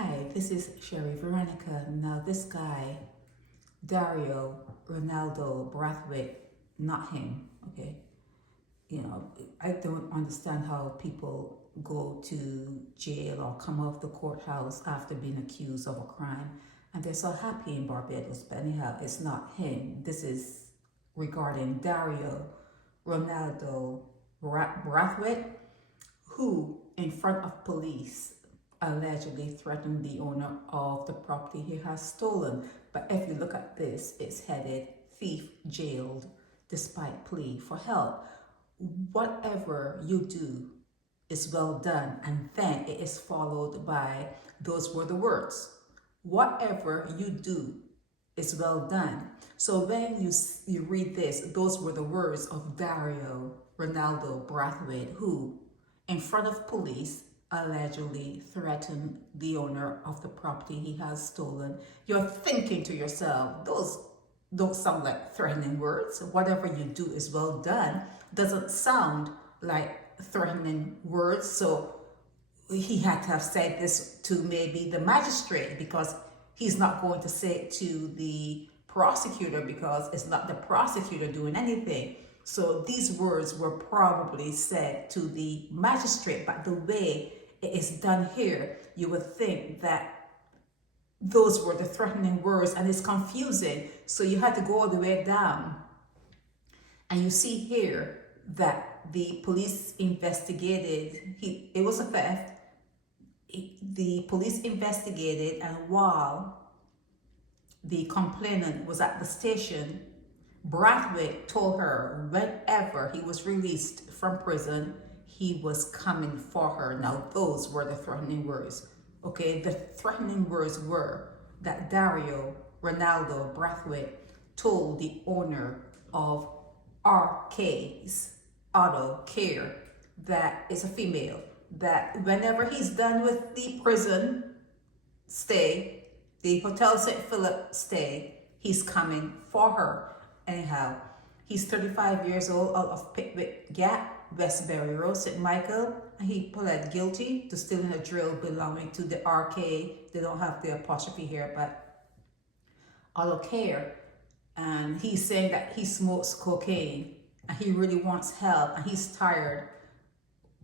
Hi, this is Sherry Veronica. Now this guy, Dario, Renaldo, Brathwaite, not him, okay? You know, I don't understand how people go to jail or come off the courthouse after being accused of a crime and they're so happy in Barbados. But anyhow, it's not him. This is regarding Dario, Renaldo, Brathwaite, who in front of police allegedly threatened the owner of the property he has stolen. But if you look at this, it's headed thief jailed despite plea for help. Whatever you do is well done, and then it is followed by those were the words. Whatever you do is well done. So when you read this, those were the words of Dario, Renaldo, Brathwaite, who in front of police allegedly threatened the owner of the property he has stolen. You're thinking to yourself, those don't sound like threatening words. Whatever you do is well done doesn't sound like threatening words. So he had to have said this to maybe the magistrate, because he's not going to say it to the prosecutor because it's not the prosecutor doing anything. So these words were probably said to the magistrate, but the way it is done here, you would think that those were the threatening words, and it's confusing. So you had to go all the way down. And you see here that the police investigated, it was a theft. The police investigated, and while the complainant was at the station, Brathwaite told her whenever he was released from prison, he was coming for her. Now, those were the threatening words. Okay, the threatening words were that Dario, Renaldo, Brathwaite told the owner of RK's Auto Care, that is a female, that whenever he's done with the prison stay, the Hotel St. Philip stay, he's coming for her. Anyhow, he's 35 years old, out of Pickwick Gap, Westbury Road, St. Michael, and he pled guilty to stealing a drill belonging to the RK. They don't have the apostrophe here, but Auto Care. And he's saying that he smokes cocaine and he really wants help, and he's tired,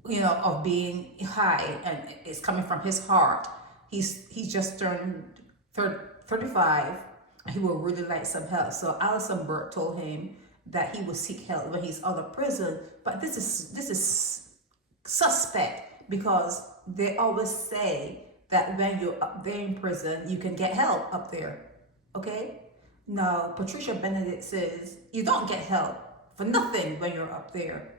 you know, of being high, and it's coming from his heart. He's just turned 35, and he would really like some help. So Alison Burt told him that he will seek help when he's out of prison. But this is suspect, because they always say that when you're up there in prison, you can get help up there. Okay? Now, Patricia Benedict says you don't get help for nothing when you're up there.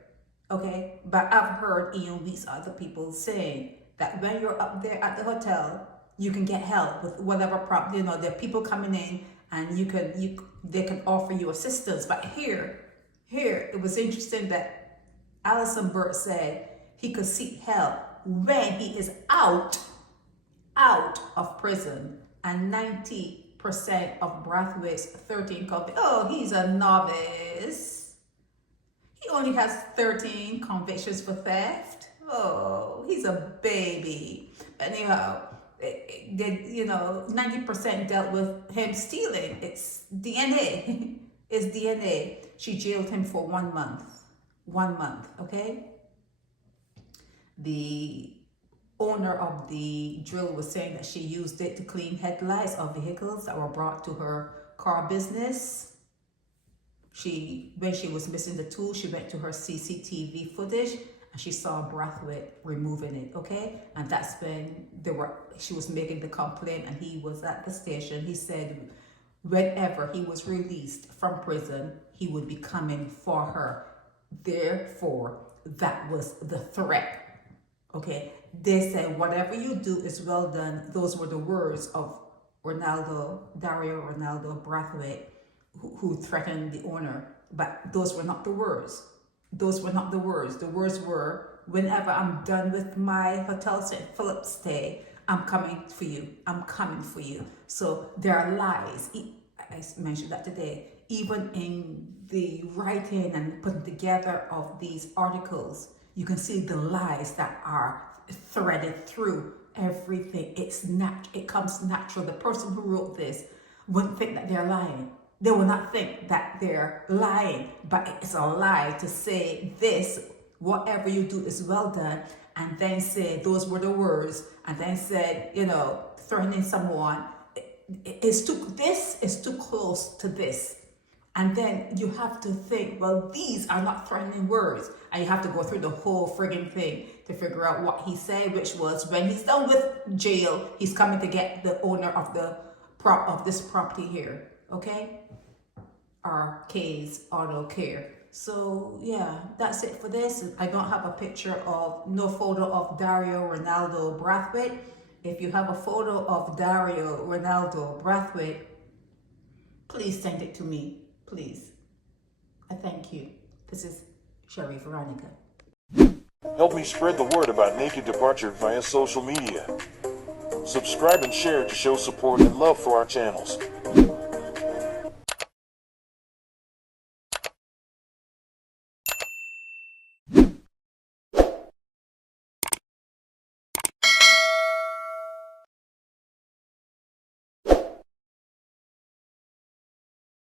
Okay? But I've heard Ian Weeks, other people saying that when you're up there at the hotel, you can get help with whatever problem. You know, there are people coming in, and they can offer you assistance. But here it was interesting that Alison Burt said he could seek help when he is out of prison. And 90% of Brathwaite's 13 convictions, oh, he's a novice. He only has 13 convictions for theft. Oh, he's a baby. Anyhow, 90% dealt with him stealing. It's DNA. It's DNA. She jailed him for 1 month. 1 month, okay? The owner of the drill was saying that she used it to clean headlights of vehicles that were brought to her car business. When she was missing the tool, she went to her CCTV footage, and she saw Brathwaite removing it, okay? And that's when she was making the complaint, and he was at the station. He said whenever he was released from prison, he would be coming for her. Therefore, that was the threat, okay? They said whatever you do is well done. Those were the words of Dario Renaldo Brathwaite, who threatened the owner. But those were not the words. Those were not the words. The words were, whenever I'm done with my Hotel St. Philip stay, I'm coming for you. I'm coming for you. So there are lies. I mentioned that today. Even in the writing and putting together of these articles, You can see the lies that are threaded through everything. It comes natural. The person who wrote this wouldn't think that they're lying. They will not think that they're lying, but it's a lie to say this, whatever you do is well done, and then say those were the words, and then said, threatening someone. This is too close to this. And then you have to think, well, these are not threatening words. And you have to go through the whole frigging thing to figure out what he said, which was when he's done with jail, he's coming to get the owner of this property here, okay? Our K's Auto Care. So yeah, that's it for this. I don't have a picture no photo of Dario, Renaldo, Brathwaite. If you have a photo of Dario, Renaldo, Brathwaite, please send it to me, please. I thank you. This is Sherry Veronica. Help me spread the word about Naked Departure via social media. Subscribe and share to show support and love for our channels.